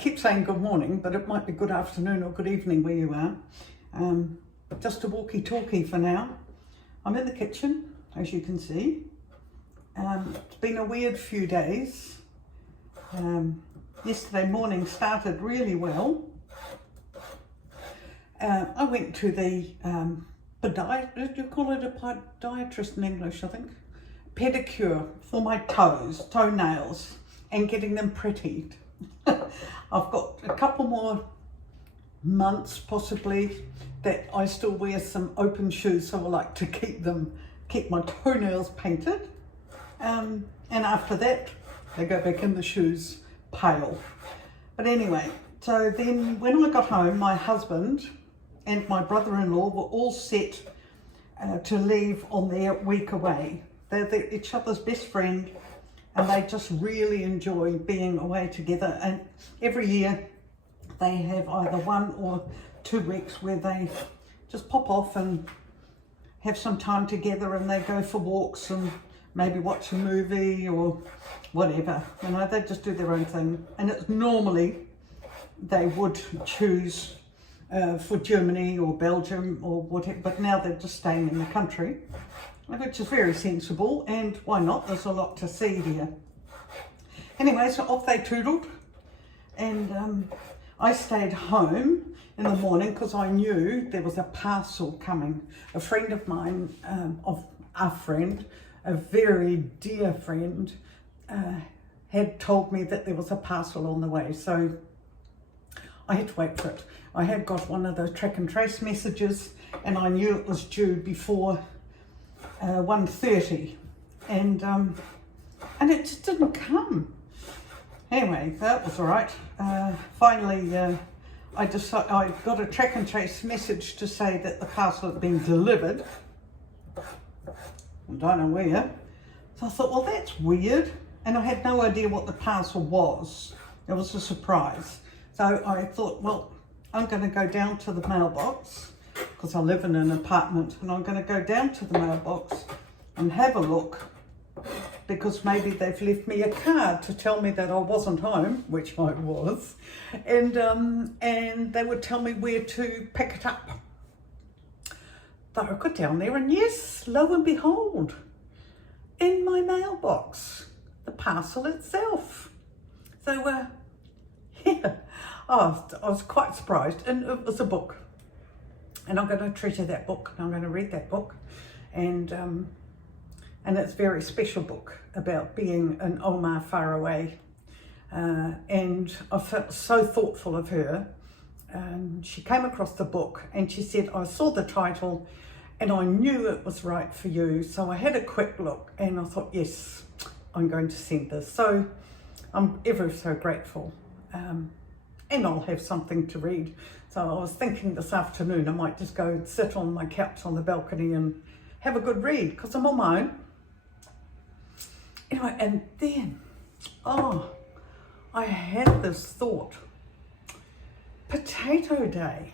keep saying good morning, but it might be good afternoon or good evening where you are. Just a walkie-talkie for now. I'm in the kitchen, as you can see. It's been a weird few days. Yesterday morning started really well. I went to the did you call it a podiatrist in English, I think? Pedicure for my toenails, and getting them prettied. I've got a couple more months possibly that I still wear some open shoes, so I like to keep my toenails painted. And after that, they go back in the shoes pale. But anyway, so then when I got home, my husband and my brother-in-law were all set to leave on their week away. They're each other's best friend, and they just really enjoy being away together. And every year they have either 1 or 2 weeks where they just pop off and have some time together, and they go for walks and maybe watch a movie or whatever. You know, they just do their own thing. And it's normally they would choose for Germany or Belgium or whatever, but now they're just staying in the country, which is very sensible, and why not? There's a lot to see here. Anyway, so off they tootled, and I stayed home in the morning because I knew there was a parcel coming. A friend of mine, a very dear friend, had told me that there was a parcel on the way, so I had to wait for it. I had got one of the track and trace messages, and I knew it was due before 1:30, and it just didn't come. Anyway, that was all right. Finally, I got a track and trace message to say that the parcel had been delivered. I don't know where. So I thought, well, that's weird, and I had no idea what the parcel was. It was a surprise. So I thought, well, I'm going to go down to the mailbox, because I live in an apartment, and I'm going to go down to the mailbox and have a look, because maybe they've left me a card to tell me that I wasn't home, which I was, and they would tell me where to pick it up. So I got down there, and yes, lo and behold, in my mailbox, the parcel itself. So yeah, I was quite surprised, and it was a book, and I'm going to treasure that book. I'm going to read that book, and it's a very special book about being an Oma far away, and I felt so thoughtful of her. She came across the book, and she said, I saw the title, and I knew it was right for you, so I had a quick look, and I thought, yes, I'm going to send this. So I'm ever so grateful. And I'll have something to read. So I was thinking this afternoon I might just go and sit on my couch on the balcony and have a good read, because I'm on my own. Anyway, and then, I had this thought. Potato Day.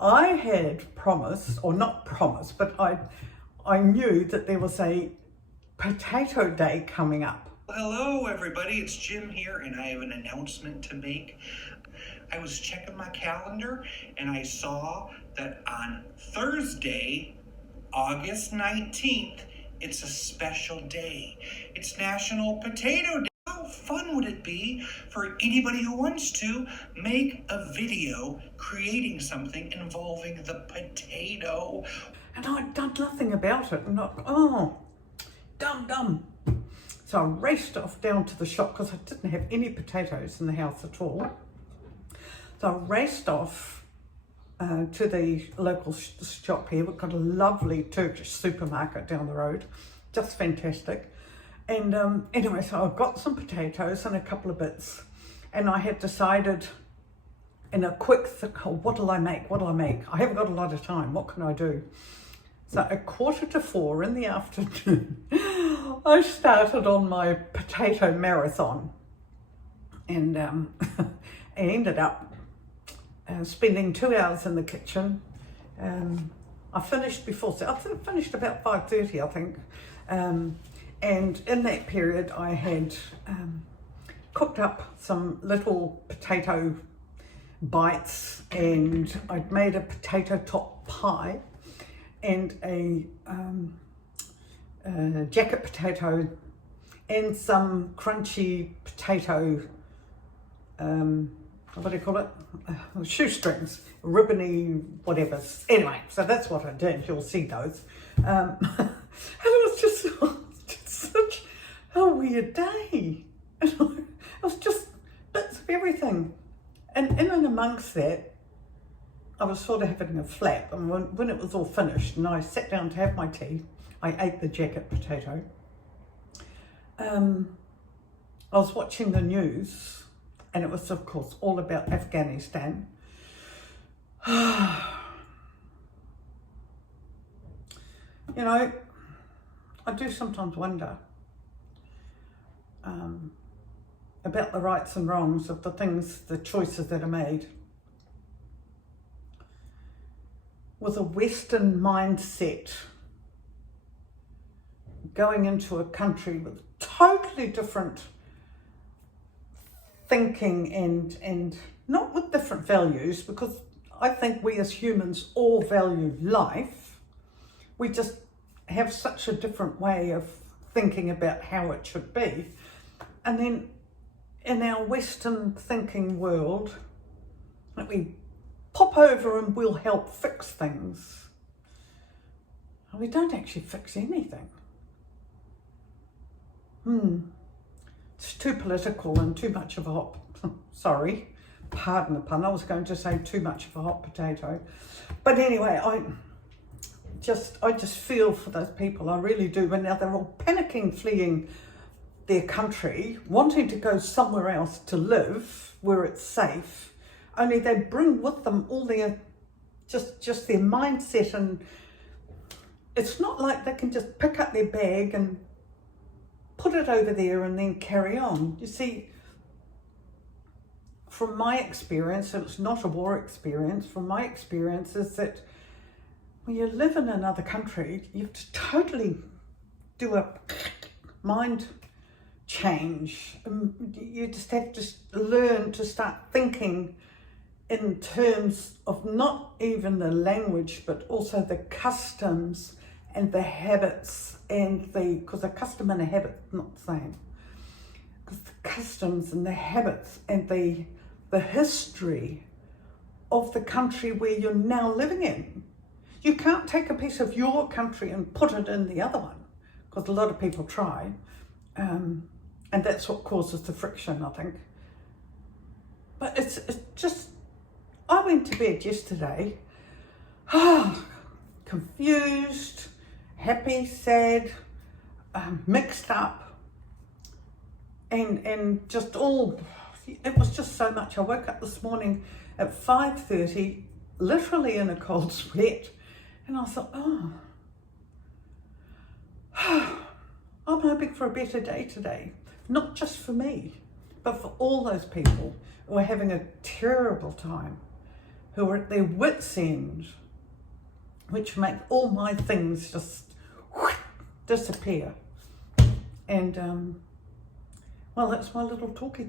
I had promised, or not promised, but I knew that there was a Potato Day coming up. Hello everybody, it's Jim here, and I have an announcement to make. I was checking my calendar, and I saw that on Thursday, August 19th, it's a special day. It's National Potato Day. How fun would it be for anybody who wants to make a video creating something involving the potato? And I'd done nothing about it, and dumb. So I raced off down to the shop, because I didn't have any potatoes in the house at all. So I raced off to the local shop here. We've got a lovely Turkish supermarket down the road, just fantastic. And anyway, so I got some potatoes and a couple of bits, and I had decided in a quick what'll I make? I haven't got a lot of time. What can I do? So at 3:45 in the afternoon, I started on my potato marathon, and I ended up spending 2 hours in the kitchen. I finished I finished about 5:30, I think. And in that period, I had cooked up some little potato bites, and I'd made a potato top pie and a jacket potato and some crunchy potato, what do you call it? Shoestrings, ribbony, whatever. Anyway, so that's what I did. You'll see those. And it was just such a weird day. It was just bits of everything. And in and amongst that, I was sort of having a flap. And when it was all finished and I sat down to have my tea, I ate the jacket potato. I was watching the news, and it was, of course, all about Afghanistan. You know, I do sometimes wonder about the rights and wrongs of the things, the choices that are made. With a Western mindset, going into a country with totally different thinking and not with different values, because I think we as humans all value life. We just have such a different way of thinking about how it should be. And then in our Western thinking world, we pop over and we'll help fix things. And we don't actually fix anything. It's too political and too much of a hot, sorry, pardon the pun, I was going to say too much of a hot potato. But anyway, I just feel for those people, I really do. But now they're all panicking, fleeing their country, wanting to go somewhere else to live where it's safe, only they bring with them all their, just their mindset, and it's not like they can just pick up their bag and put it over there and then carry on. You see, from my experience, and it's not a war experience, from my experience is that when you live in another country, you have to totally do a mind change. You just have to learn to start thinking in terms of not even the language, but also the customs and the habits, and because a custom and a habit are not the same. Because the customs and the habits and the history of the country where you're now living in. You can't take a piece of your country and put it in the other one, because a lot of people try. And that's what causes the friction, I think. But it's just, I went to bed yesterday, confused, happy, sad, mixed up, and just all, it was just so much. I woke up this morning at 5:30, literally in a cold sweat, and I thought, I'm hoping for a better day today, not just for me, but for all those people who are having a terrible time, who are at their wits' end, which make all my things just disappear. And well, that's my little talkie.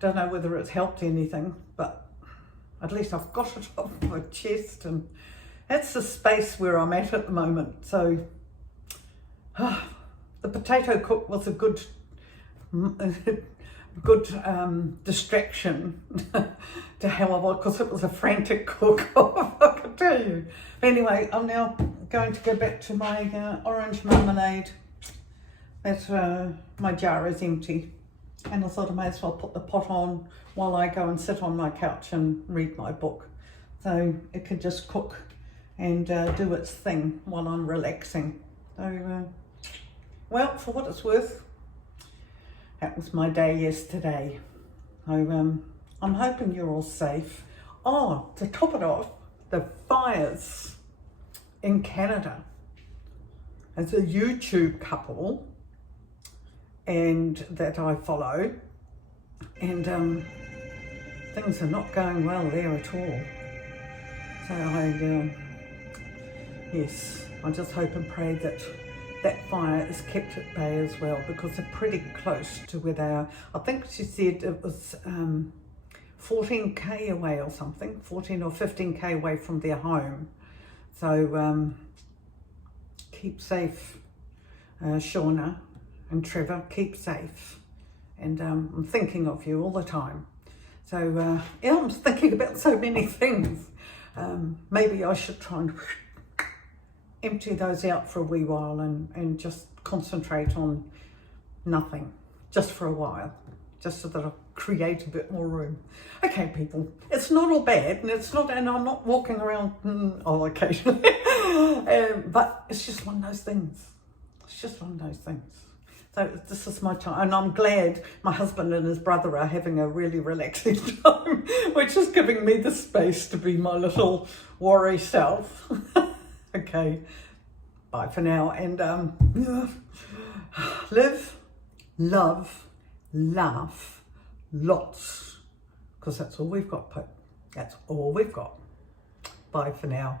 Don't know whether it's helped anything, but at least I've got it off my chest, and that's the space where I'm at the moment. So the potato cook was a good distraction to how I was, because it was a frantic cook, I can tell you. Anyway, I'm now going to go back to my orange marmalade. My jar is empty, and I thought I may as well put the pot on while I go and sit on my couch and read my book, so it could just cook and do its thing while I'm relaxing. So well, for what it's worth, that was my day yesterday. So I'm hoping you're all safe. Oh, to top it off, the fires in Canada. It's a YouTube couple and that I follow, and things are not going well there at all. So yes, I just hope and pray that that fire is kept at bay as well, because they're pretty close to where they are. I think she said it was 14k away or something, 14 or 15k away from their home. So keep safe, Shauna and Trevor, keep safe. And I'm thinking of you all the time. So yeah, I'm thinking about so many things. Maybe I should try and empty those out for a wee while and just concentrate on nothing, just for a while, just so that I create a bit more room. Okay, people, it's not all bad, and it's not, and I'm not walking around occasionally, but it's just one of those things. It's just one of those things. So this is my time, and I'm glad my husband and his brother are having a really relaxing time, which is giving me the space to be my little worry self. Okay, bye for now, and live, love, laugh, lots, because that's all we've got, Pip. That's all we've got. Bye for now.